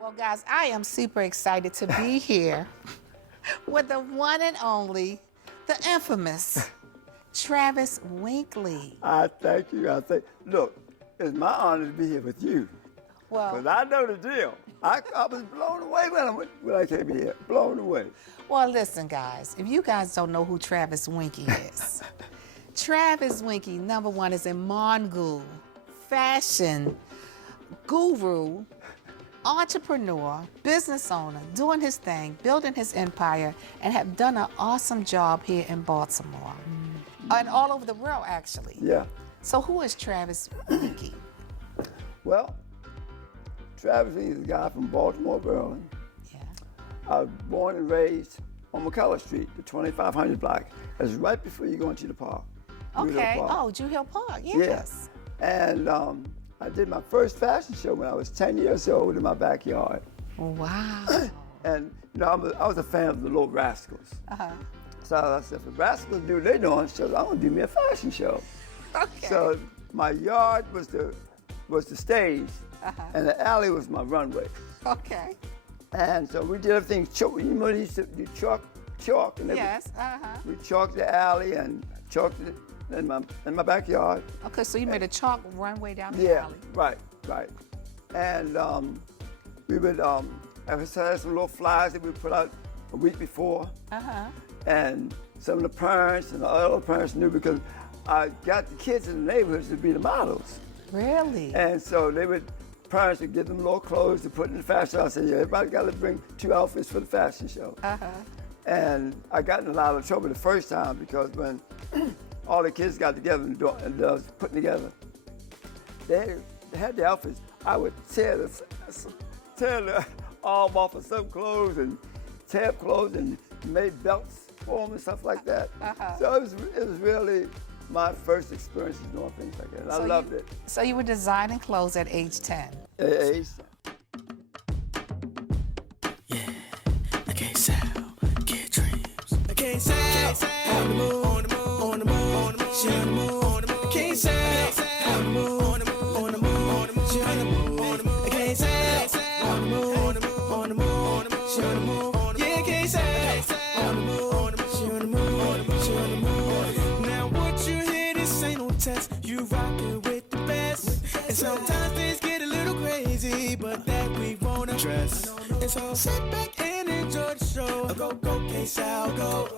Well, guys, I am super excited to be here with the one and only, the infamous Travis Winkley. I thank you. Look, it's my honor to be here with you. Well, Because I know the deal. I was blown away when I came here. Blown away. well, listen, guys, if you guys don't know who Travis Winkley is, Travis Winkley, number one, is a mongoose, fashion guru, entrepreneur, business owner, doing his thing, building his empire, and have done an awesome job here in Baltimore. And all over the world, actually. Yeah. So who is Travis Winkley? Well, Travis is a guy from Baltimore, Maryland. Yeah. I was born and raised on McCullough Street, the 2500 block. That's right before you go into the park. Druid Hill Okay. Park. Oh, Druid Hill Park. Yes. And I did my first fashion show when I was 10 years old in my backyard. Wow. And you know, I was a fan of the Little Rascals. Uh-huh. So I said, if the Rascals do what they're doing, so I'm gonna do me a fashion show. Okay. So my yard was the stage, and the alley was my runway. Okay. And so we did everything. You know, we used to do chalk, and Yes. we chalked the alley and chalked it in my backyard. Okay, so you made a chalk runway down the Yeah, alley. right. And we would have some little flyers that we put out a week before. And some of the parents and the other parents knew because I got the kids in the neighborhoods to be the models. Really? And so parents would give them little clothes to put in the fashion show. I said, yeah, everybody got to bring 2 outfits for the fashion show. And I got in a lot of trouble the first time because when all the kids got together and was putting together, they had the outfits. I would tear the arm off of some clothes and tear up clothes and made belts for them and stuff like that. So it was really my first experience doing things like that. I loved it. So you were designing clothes at age 10? At age 10. Yeah, I can't sell, get dreams. I can't sell, on the moon, on the moon, on the moon, on the moon, she on the moon, on the moon. I can't sell, on the moon, on the moon, on the moon, on the moon, she on the moon, on the moon. I can't sell, on the moon, on the moon, on the moon, on the moon, she on the moon. Yeah, I can't sell, on the moon, on the moon, she on the moon, on the moon, she on the moon. Now what you hear, this ain't no test. You rockin' with the best, and sometimes things get a little crazy, but that we won't address. And so sit back and enjoy the show. Go, KSAL, go.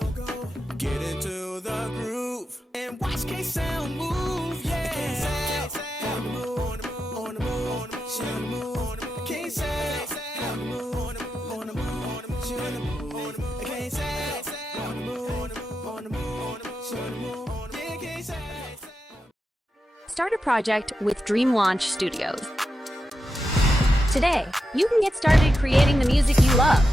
Get into the groove and watch KSAL move. Yeah. KSAL, on the move, on the move, on the move, on the move, she on the move, on the move. KSAL, on the move, on the move, on the move, on the move, she on the move, on the move. KSAL, on the move, on the move, on the move, on the move, she on the move, on the move. Yeah, KSAL. Start a project with Dream Launch Studios. Today, you can get started creating the music you love.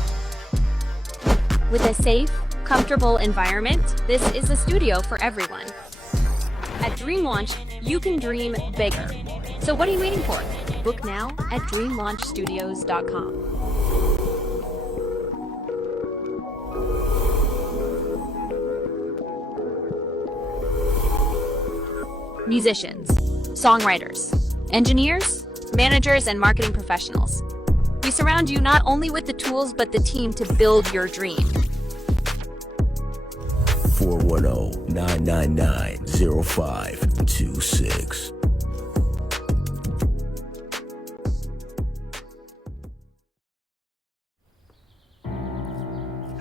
With a safe, comfortable environment, this is a studio for everyone. At Dream Launch, you can dream bigger. So what are you waiting for? Book now at dreamlaunchstudios.com. Musicians, songwriters, engineers, managers, and marketing professionals. We surround you not only with the tools, but the team to build your dream. 410-999-0526.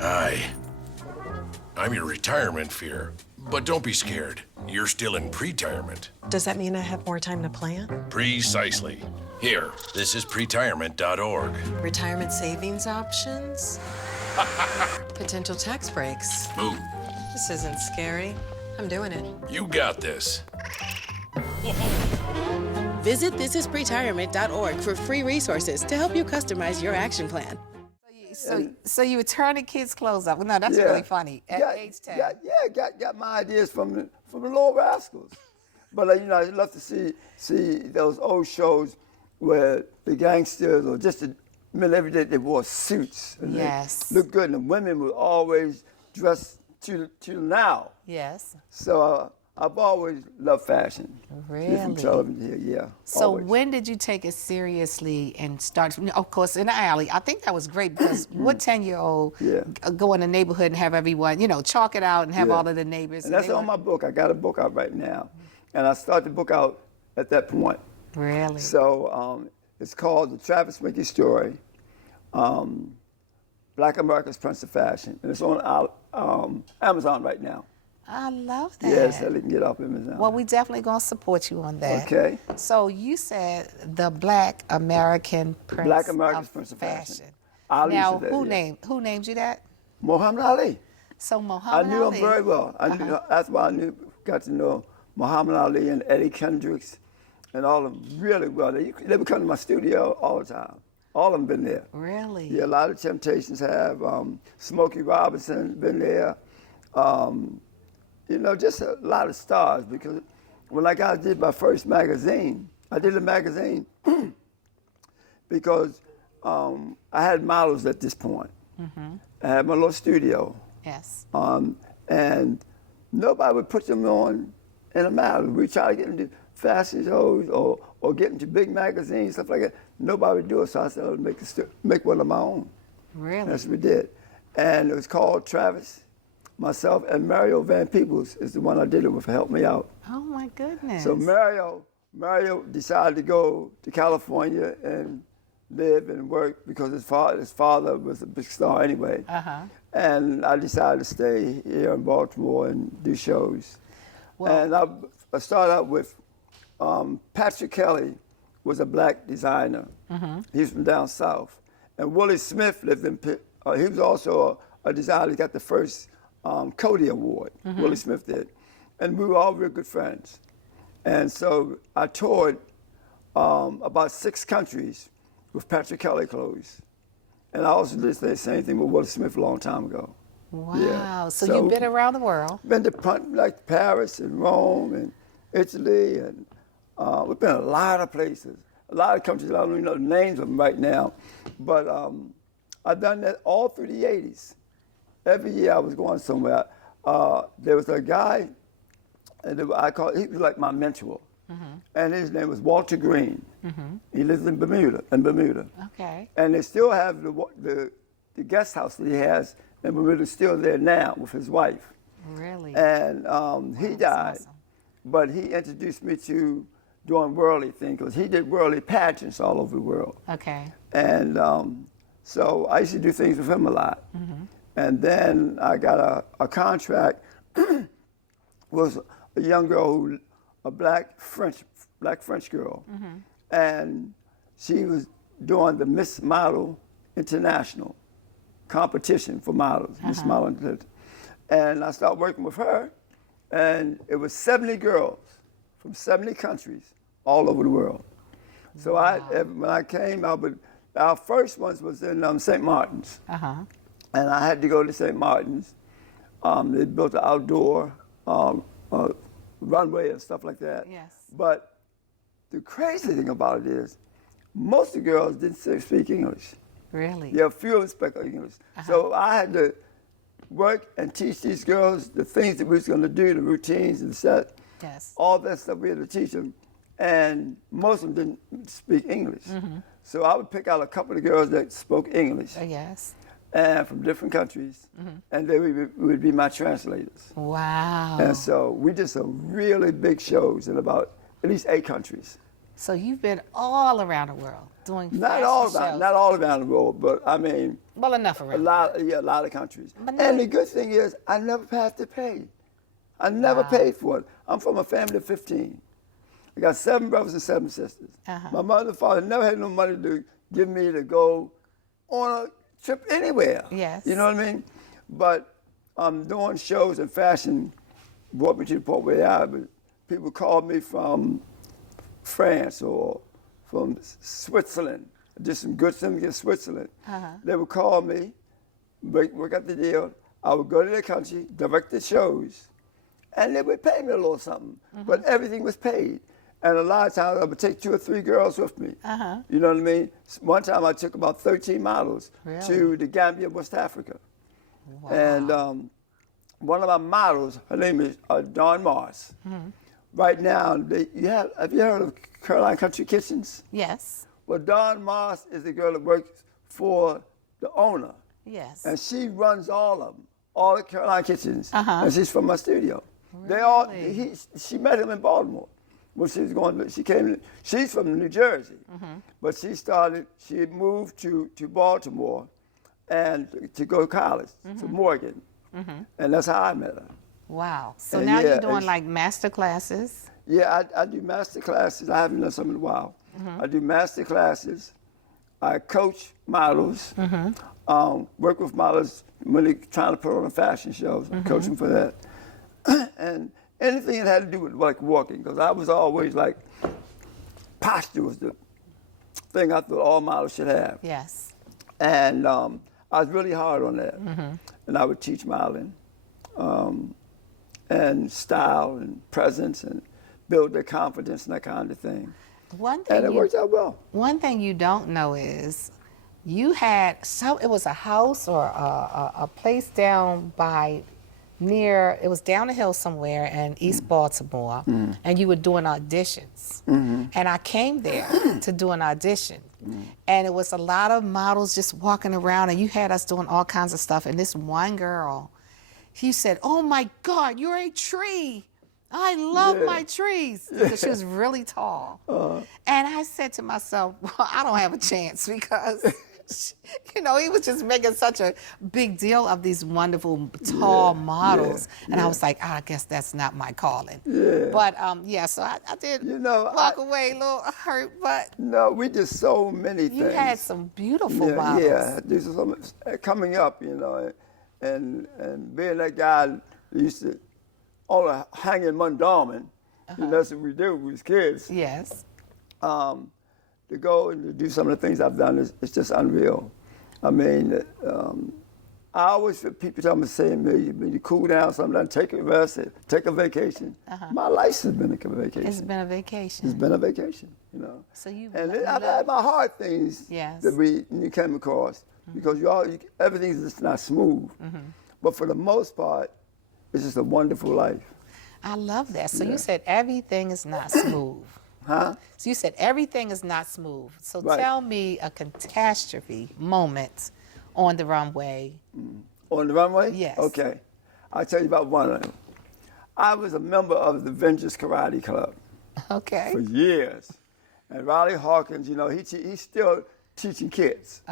Hi. I'm your retirement fear. But don't be scared. You're still in pre-retirement. Does that mean I have more time to plan? Precisely. Here, this is pretirement.org. Retirement savings options? Potential tax breaks. Ooh, This isn't scary. I'm doing it. you got this. Visit thisispretirement.org for free resources to help you customize your action plan. So you were turning kids' clothes up. No, that's really funny. At age 10. Got my ideas from the Little Rascals. But you know, I'd love to see those old shows where the gangsters or just the men every day they wore suits and they looked good, and the women were always dressed to now. Yes. So I've always loved fashion. Really? From television here, yeah. So always. when did you take it seriously and start, of course, in the alley? I think that was great because what 10-year-old Yeah. go in the neighborhood and have everyone, chalk it out and have Yeah. all of the neighbors. And that's on my book. I got a book out right now. And I started the book out at that point. Really? So it's called The Travis Winky Story, Black America's Prince of Fashion. And it's on Amazon right now. I love that. Yeah, so they can get off Amazon. Well, we definitely going to support you on that. Okay. So you said the Black American Prince Black America's of Prince of Fashion. Fashion. Ali Now, said that, who named you that? Muhammad Ali. So I Muhammad knew Ali. him very well. That's why got to know Muhammad Ali and Eddie Kendricks and all of them really well. They would come to my studio all the time. All of them been there. Really? Yeah, a lot of Temptations have. Smokey Robinson been there. Just a lot of stars because when I did my first magazine, I did a magazine because I had models at this point. Mm-hmm. I had my little studio. Yes. And nobody would put them on in a magazine. We try to get them to fashion shows or get into big magazines, stuff like that. Nobody would do it, so I said I'd make one of my own. Really? That's what we did. And it was called Travis, myself, and Mario Van Peebles is the one I did it with, helped me out. Oh my goodness. So Mario decided to go to California and live and work because his father was a big star anyway. Uh-huh. And I decided to stay here in Baltimore and do shows. Well, and I started out with Patrick Kelly was a black designer. Mm-hmm. He's from down south. And Willie Smith lived in Pitt. He was also a designer. He got the first Cody Award. Mm-hmm. Willie Smith did. And we were all real good friends. And so I toured about 6 countries with Patrick Kelly clothes. And I also did the same thing with Willie Smith a long time ago. wow. Yeah. So you've been around the world. Been to like Paris and Rome and Italy, and we've been a lot of places, a lot of countries. I don't even know the names of them right now, but I've done that all through the 80s. Every year I was going somewhere. There was a guy, and he was like my mentor, mm-hmm. and his name was Walter Green. Mm-hmm. He lives in Bermuda. Okay. And they still have the guest house that he has in Bermuda still there now with his wife. Really? And he died, awesome. but he introduced me to doing worldly things because he did worldly pageants all over the world. Okay. And so I used to do things with him a lot. Mm-hmm. And then I got a contract with a young girl, a black French girl. Mm-hmm. And she was doing the Miss Model International competition for models, Miss Model International. And I started working with her, and it was 70 girls from 70 countries all over the world. So wow. When I came, our first ones was in St. Martin's. Uh-huh. And I had to go to St. Martin's. They built an outdoor runway and stuff like that. Yes. But the crazy thing about it is, most of the girls didn't speak English. Really? Yeah, few of them speak English. Uh-huh. So I had to work and teach these girls the things that we was going to do, the routines and set. Yes. All that stuff we had to teach them. And most of them didn't speak English. Mm-hmm. So I would pick out a couple of girls that spoke English. Yes. And from different countries. Mm-hmm. And they would be my translators. Wow. And so we did some really big shows in about at least 8 countries. So you've been all around the world doing not all around the world, but I mean, well, enough around. A lot of countries. And the good thing is, I never had to pay. I never paid for it. I'm from a family of 15. I got 7 brothers and 7 sisters. Uh-huh. My mother and father never had no money to give me to go on a trip anywhere. Yes. You know what I mean? But doing shows and fashion brought me to the point where people called me from France or from Switzerland. I did some good things in Switzerland. Uh-huh. They would call me, work out the deal. I would go to their country, direct the shows, and they would pay me a little something. Mm-hmm. But everything was paid. And a lot of times I would take 2 or 3 girls with me. Uh-huh. You know what I mean? One time I took about 13 models to the Gambia, West Africa. Wow. And one of my models, her name is Dawn Morris. Right now, have you heard of Caroline Country Kitchens? Yes. Well, Dawn Morris is the girl that works for the owner. Yes. And she runs all of them, all the Caroline Kitchens. And she's from my studio. Really? She met him in Baltimore when she was going. She's from New Jersey, but she moved to Baltimore, and to go to college to Morgan, and that's how I met her. Wow. So And now yeah, you're doing and- like master classes. Yeah, I do master classes. I haven't done some in a while. I do master classes. I coach models, work with models when they're trying to put on fashion shows. I coach them for that. And anything that had to do with like walking, because I was always like, posture was the thing I thought all models should have. Yes. And I was really hard on that. And I would teach modeling and style and presence and build their confidence and that kind of thing. One thing And it worked out well. One thing you don't know is you had it was a house or a place down by it was down the hill somewhere in East Baltimore, and you were doing auditions. And I came there to do an audition. And it was a lot of models just walking around, and you had us doing all kinds of stuff. And this one girl, she said, "Oh my God, you're a tree. I love my trees," because she was really tall. And I said to myself, well, I don't have a chance because, he was just making such a big deal of these wonderful tall models. And I was like, I guess that's not my calling. But so I did walk away a little hurt, but No, we did so many things. you had some beautiful models. Yeah, this is something coming up, and being that guy who used to only hang in Mondawmin, and that's what we did when we was kids. Yes. To go and to do some of the things I've done is just unreal. I mean, I always feel people tell me, saying, when you cool down sometimes, take a rest, take a vacation. My life has been a vacation. It's been a vacation. It's been a vacation, So I've had my hard things that you came across because everything's just not smooth. But for the most part, it's just a wonderful life. I love that. So you said everything is not smooth. Huh? So you said everything is not smooth. So Right. tell me a catastrophe moment on the runway. On the runway? Yes. Okay. I'll tell you about one of them. I was a member of the Avengers Karate Club Okay. for years. And Riley Hawkins, he's still teaching kids.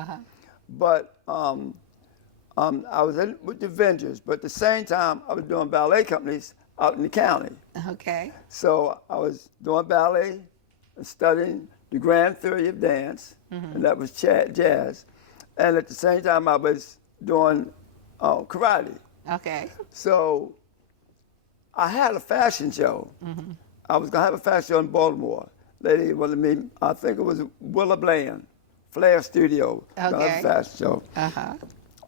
But I was with the Avengers, but at the same time, I was doing ballet companies out in the county. Okay. So I was doing ballet and studying the grand theory of dance, and that was jazz. And at the same time, I was doing karate. Okay. So I had a fashion show. I was going to have a fashion show in Baltimore. Lady wanted me, I think it was Willa Bland, Flair Studio. Gonna have a fashion show. And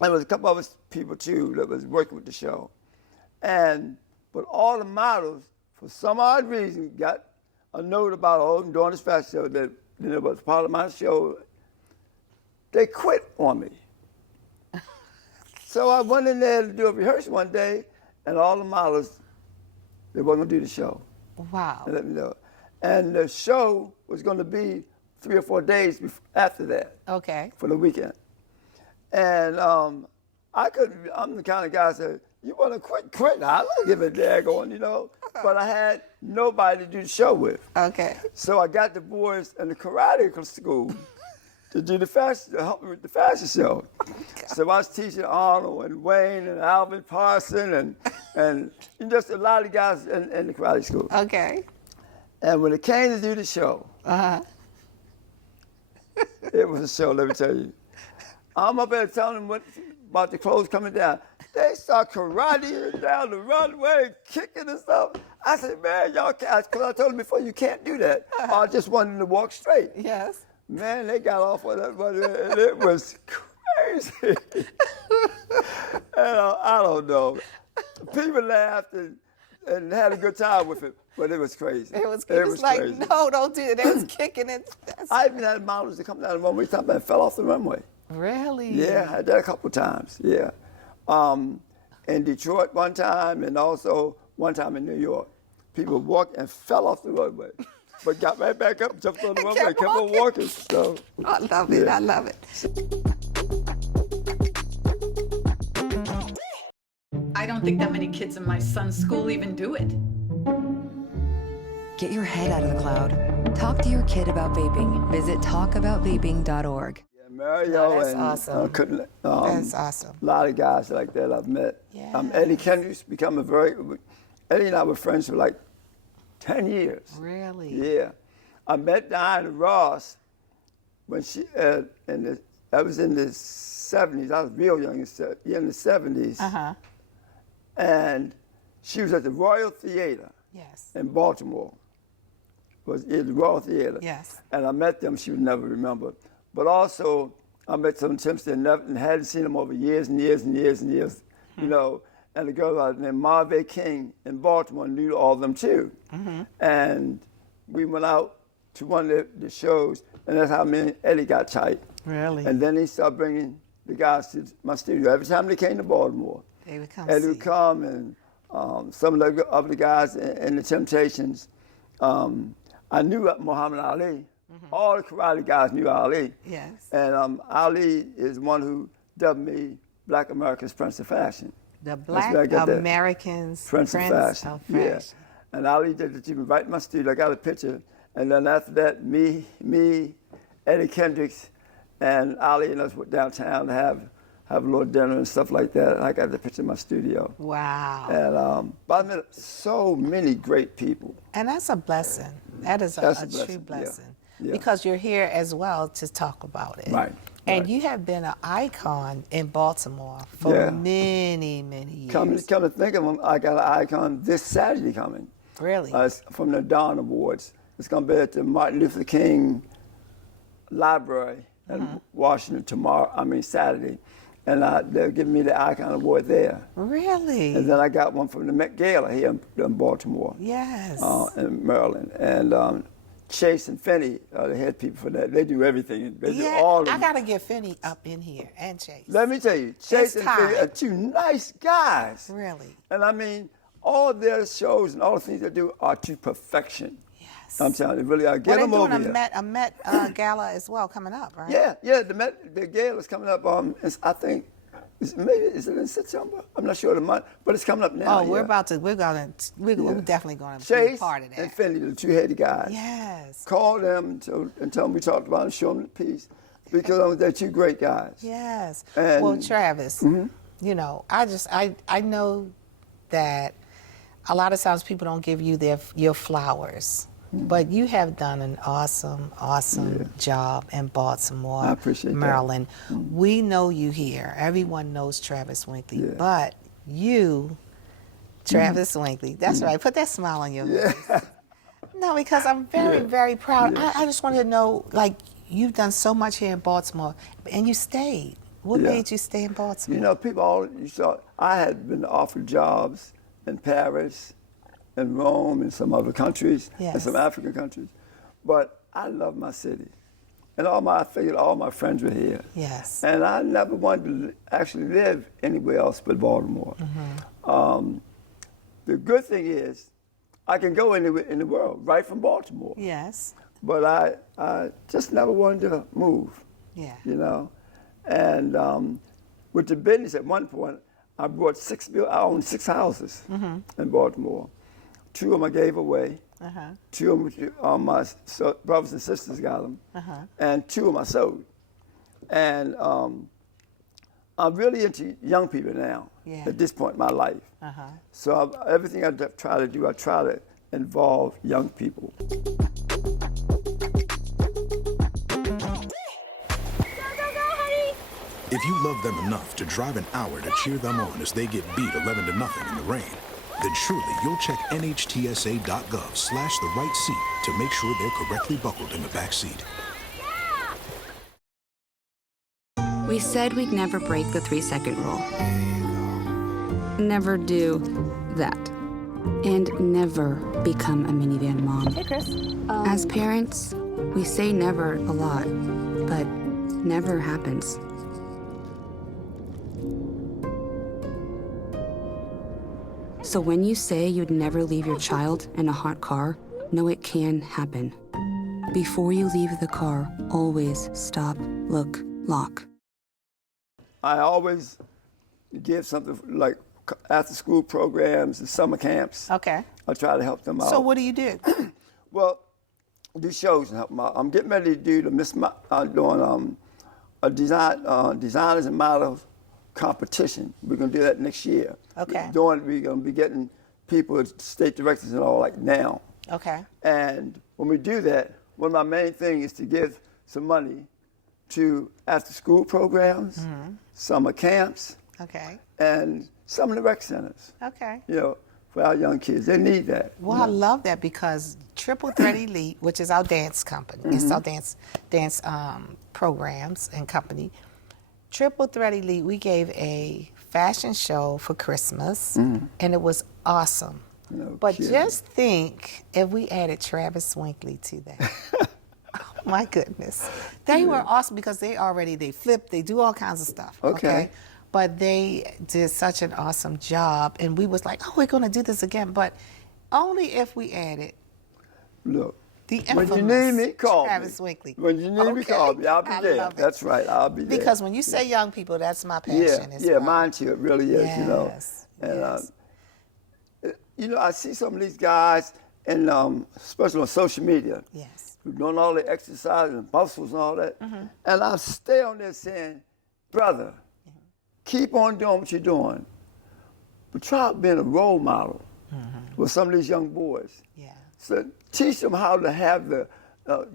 there was a couple other people, too, that was working with the show. But all the models, for some odd reason, got a note about, I'm doing this fashion show that it was part of my show. They quit on me. So I went in there to do a rehearsal one day, and all the models, they weren't going to do the show. Wow. They let me know. And the show was going to be 3 or 4 days after that. Okay. For the weekend. And I'm the kind of guy that said, you want to quit? I don't give a daggone, But I had nobody to do the show with. Okay. So I got the boys in the karate school to do to help me with the fashion show. So I was teaching Arnold and Wayne and Alvin Parson and just a lot of guys in the karate school. Okay. And when it came to do the show, it was a show, let me tell you. I'm up there telling them about the clothes coming down. They start karateing down the runway, kicking and stuff. I said, man, y'all can't, because I told them before, you can't do that. I just wanted them to walk straight. Yes. Man, they got off on that, and it was crazy. And I don't know. People laughed and had a good time with it, but it was crazy. It was like, crazy. no, don't do it. They was kicking it. I even had models that come down the runway and fell off the runway. Really? Yeah, I did that a couple times, yeah. in Detroit one time, and also one time in New York. People walked and fell off the roadway, but got right back up, jumped on the roadway, and kept on walking. So I love it. yeah. I love it. I don't think that many kids in my son's school even do it. Get your head out of the cloud. Talk to your kid about vaping. Visit talkaboutvaping.org. Yeah, Mario Oh, that's and awesome. That's awesome. A lot of guys like that I've met. Yes. Eddie Kendricks become Eddie and I were friends for like 10 years. Really? Yeah. I met Diana Ross when she, I was in the 70s. I was real young, in the 70s. Uh-huh. And she was at the Royal Theater Yes. in Baltimore. Was in the Royal Theater. Yes. And I met them, she would never remember. But also, I met some chimps that and hadn't seen them over years and years and years and years, you know. And a girl named Marve King in Baltimore knew all of them too. And we went out to one of the shows, and that's how me and Eddie got tight. Really? And then he started bringing the guys to my studio. Every time they came to Baltimore, They would come Eddie see would you. come, and some of the other guys in the Temptations. I knew Muhammad Ali. All the karate guys knew Ali. Yes. And Ali is one who dubbed me Black America's Prince of Fashion. The That's Black where I got that. Americans Prince of Fashion. Yeah. And Ali did it even right in my studio. I got a picture. And then after that, me, Eddie Kendricks, and Ali and us went downtown to have a little dinner and stuff like that. And I got the picture in my studio. Wow. And but I met so many great people. And that's a blessing. That is That's a a blessing, true yeah. blessing. Yeah. Because you're here as well to talk about it. Right. And right. you have been an icon in Baltimore for Yeah. many, many years. Come to think of them, I got an icon this Saturday coming. Really? It's from the Dawn Awards. It's going to be at the Martin Luther King Library in Washington Saturday. And they're giving me the Icon Award there. Really? And then I got one from the Met Gala here in Baltimore. Yes. In Maryland. And Chase and Finney are the head people for that. They do everything. They do all of I them. got to get Finney up in here and Chase. Let me tell you, Chase and Finney time. are two nice guys. Really? And I mean, all of their shows and all the things they do are to perfection. Yes. I'm telling you, really, I Well, get they're them over doing here. a Met Gala as well coming up, right? Yeah, the Gala is coming up. I think is it in September? I'm not sure of the month, but it's coming up now. Oh, we're yeah. we're definitely going to be Chase a part of that. and Finney, the two-headed guys. Yes. Call them and tell them we talked about it and show them the piece because they're two great guys. Yes. And- Well, Travis, you know, I know that a lot of times people don't give you your flowers, but you have done an awesome job in Baltimore, I appreciate that. Maryland. We know you here. Everyone knows Travis Winkley, Yeah. but you, Travis Winkley, that's right. Put that smile on your face. No, because I'm very, very proud. I just wanted to know, like, you've done so much here in Baltimore, and you stayed. What Yeah. made you stay in Baltimore? You know, I had been offered jobs in Paris, in Rome, and some other countries, and Yes. some African countries. But I love my city. And I figured all my friends were here. Yes. And I never wanted to actually live anywhere else but Baltimore. The good thing is, I can go anywhere in the world, right from Baltimore. Yes. But I just never wanted to move. Yeah. You know, and with the business at one point, I owned 6 houses in Baltimore. 2 of them I gave away. 2 of them my brothers and sisters got them, and 2 of them I sold. And I'm really into young people now. Yeah. At this point in my life. So everything I try to do, I try to involve young people. If you love them enough to drive an hour to cheer them on as they get beat 11-0 in the rain, then surely you'll check nhtsa.gov/the right seat to make sure they're correctly buckled in the back seat. We said we'd never break the 3-second rule. Never do that. And never become a minivan mom. Hey, Chris. As parents, we say never a lot, but never happens. So when you say you'd never leave your child in a hot car, know it can happen. Before you leave the car, always stop, look, lock. I always give something like after-school programs and summer camps. Okay. I try to help them out. So what do you do? Well, do shows and help them out. I'm getting ready to do doing a designers and models competition. We're going to do that next year. Okay. We're going to be getting people, state directors and all, like now. Okay. And when we do that, one of my main things is to give some money to after-school programs, summer camps, Okay. and some of the rec centers. Okay. You know, for our young kids, they need that. Well, I love that because Triple Threat Elite, which is our dance company, it's our dance programs and company. Triple Threat Elite, we gave a fashion show for Christmas, and it was awesome. No But kidding. just think if we added Travis Winkley to that. Oh my goodness. They were awesome because they flip, they do all kinds of stuff. Okay. But they did such an awesome job, and we was like, oh, we're going to do this again, but only if we added Look, the when infamous you need me, call Travis me. Winkley. When you need me, call me. I'll be I there. love it. That's right. I'll be there. Because when you say young people, that's my passion as yeah, well. mine too. It really is. You know. Yes, And yes. you know, I see some of these guys, and especially on social media, Yes. who doing all the exercise and muscles and all that, and I stay on there saying, brother, keep on doing what you're doing, but try being a role model with some of these young boys. Yeah. So teach them how to have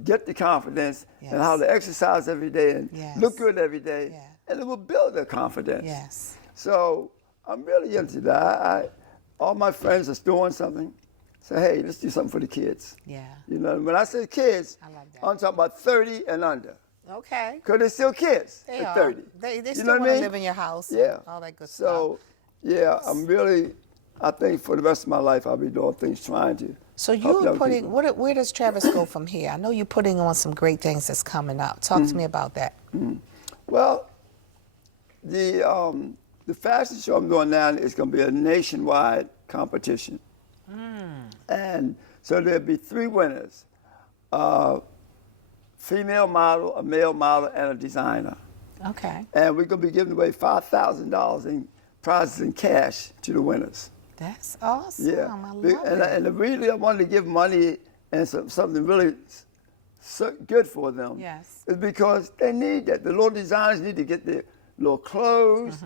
get the confidence Yes. and how to exercise every day and Yes. look good every day, Yeah. and it will build their confidence. Yes. So I'm really into that. All my friends are doing something. Say, hey, let's do something for the kids. Yeah. You know, when I say kids, I love that. I'm talking about 30 and under. Okay. Because they're still kids They at are. 30. They You still know what want I to mean? live in your house. and Yeah. all that good So, stuff. yeah, I think for the rest of my life, I'll be doing things trying to. So help you're young putting, people. where does Travis go from here? I know you're putting on some great things that's coming up. Talk to me about that. Well, the fashion show I'm doing now is going to be a nationwide competition. And so there'll be 3 winners, a female model, a male model, and a designer. Okay. And we're going to be giving away $5,000 in prizes in cash to the winners. That's awesome. Yeah. I love it. And really, I wanted to give money and something really good for them. Yes. Is because they need that. The little designers need to get their little clothes.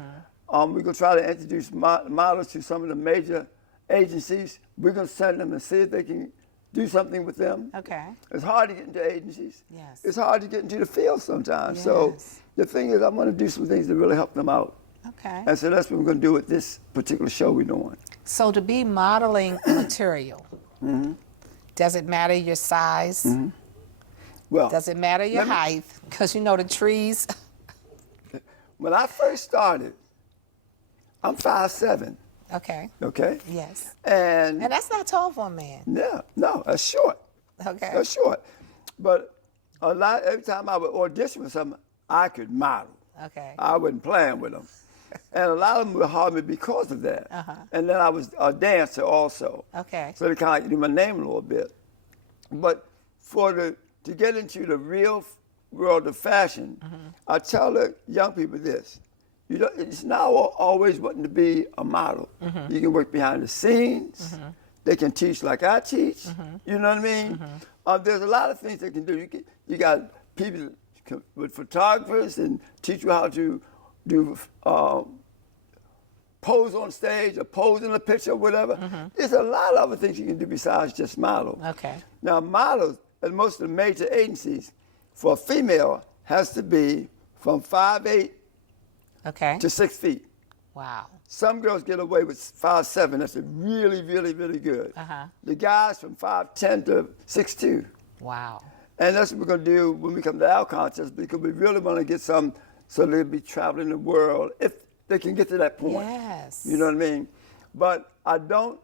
We're going to try to introduce models to some of the major agencies. We're going to send them and see if they can do something with them. Okay. It's hard to get into agencies. Yes. It's hard to get into the field sometimes. So Yes. the thing is, I want to do some things to really help them out. Okay. And so that's what we're going to do with this particular show we're doing. So to be modeling material, does it matter your size? Well, Does it matter your let me- height? Because you know the trees. when I first started, I'm 5'7", Okay. okay? Yes. And And that's not tall for a man. no, that's short. Okay. That's short. But every time I would audition for something, I could model. Okay. I wasn't playing with them. And a lot of them would hire me because of that. And then I was a dancer also. Okay. So they kind of knew my name a little bit. But to get into the real world of fashion, I tell the young people this. It's not always wanting to be a model. You can work behind the scenes. They can teach like I teach. You know what I mean? There's a lot of things they can do. You got people with photographers and teach you how to do pose on stage or pose in a picture or whatever. There's a lot of other things you can do besides just model. Okay. Now, models at most of the major agencies for a female has to be from 5'8" Okay. to 6 feet. Wow. Some girls get away with 5'7". That's really, really, really good. The guys from 5'10" to 6'2". Wow. And that's what we're going to do when we come to our contest, because we really want to get some so they'll be traveling the world if they can get to that point. Yes. You know what I mean? But I don't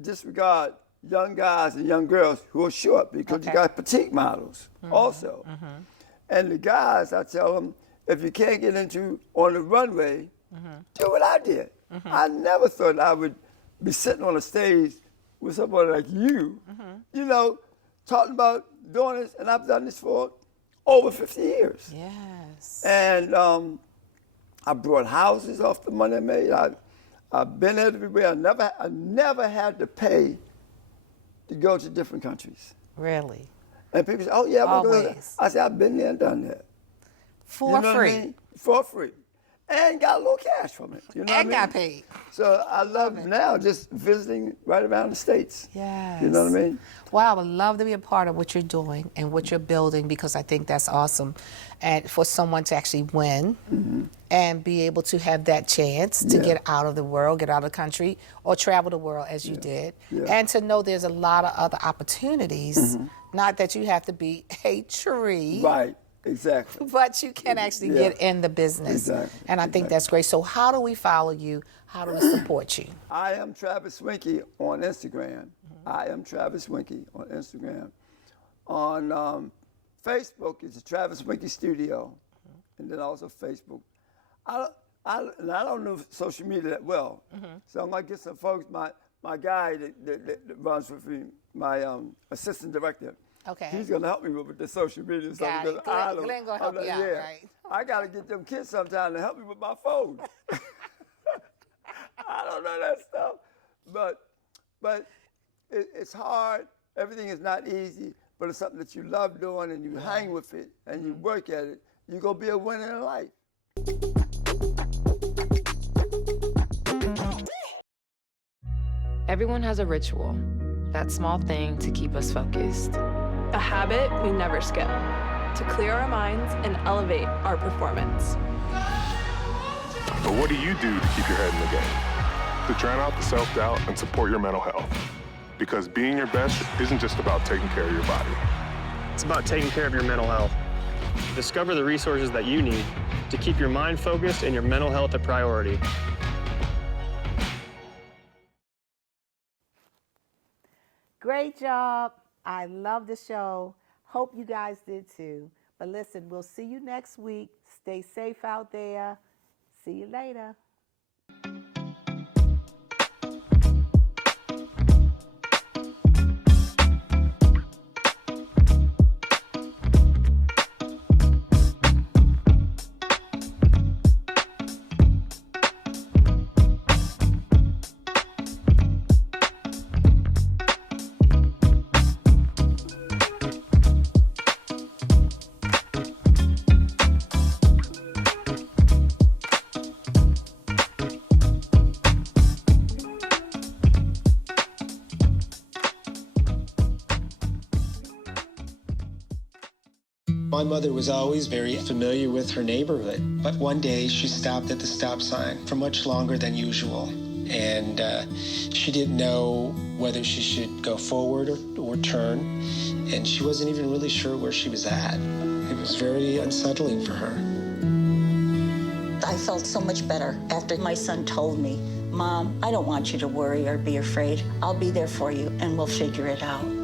disregard young guys and young girls who are short, because you got petite models also. And the guys, I tell them, if you can't get into on the runway, do what I did. I never thought I would be sitting on a stage with somebody like you, you know, talking about doing this, and I've done this for over 50 years. Yes. And I brought houses off the money I made. I've been everywhere. I never had to pay to go to different countries. Really? And people say, oh, yeah, we're going Always. I said, I've been there and done that. For You know free. what I mean? For free. And got a little cash from it. You know And what I mean? got paid. So I love now just visiting right around the States. Yes. You know what I mean? Wow, I would love to be a part of what you're doing and what you're building, because I think that's awesome. And for someone to actually win and be able to have that chance to get out of the world, get out of the country, or travel the world as you did, and to know there's a lot of other opportunities, not that you have to be a tree. Right, exactly. But you can actually get in the business. Exactly. And I think that's great. So how do we follow you? How do we support you? I am Travis Winky on Instagram. I am Travis Winky on Instagram. On Facebook, it's the Travis Winky Studio, and then also Facebook. I don't know social media that well, so I'm gonna get some folks. My guy that runs with me, my assistant director. Okay. He's gonna help me with the social media stuff. Got it. because Glenn gonna help you out, right? I gotta get them kids sometime to help me with my phone. I don't know that stuff, but it's hard. Everything is not easy, but it's something that you love doing, and you hang with it, and you work at it. You're gonna be a winner in life. Everyone has a ritual, that small thing to keep us focused. A habit we never skip, to clear our minds and elevate our performance. But what do you do to keep your head in the game? To drown out the self-doubt and support your mental health. Because being your best isn't just about taking care of your body. It's about taking care of your mental health. Discover the resources that you need to keep your mind focused and your mental health a priority. Great job. I love the show. Hope you guys did too. But listen, we'll see you next week. Stay safe out there. See you later. My mother was always very familiar with her neighborhood, but one day she stopped at the stop sign for much longer than usual, and she didn't know whether she should go forward or turn, and she wasn't even really sure where she was at. It was very unsettling for her. I felt so much better after my son told me, "Mom, I don't want you to worry or be afraid. I'll be there for you, and we'll figure it out."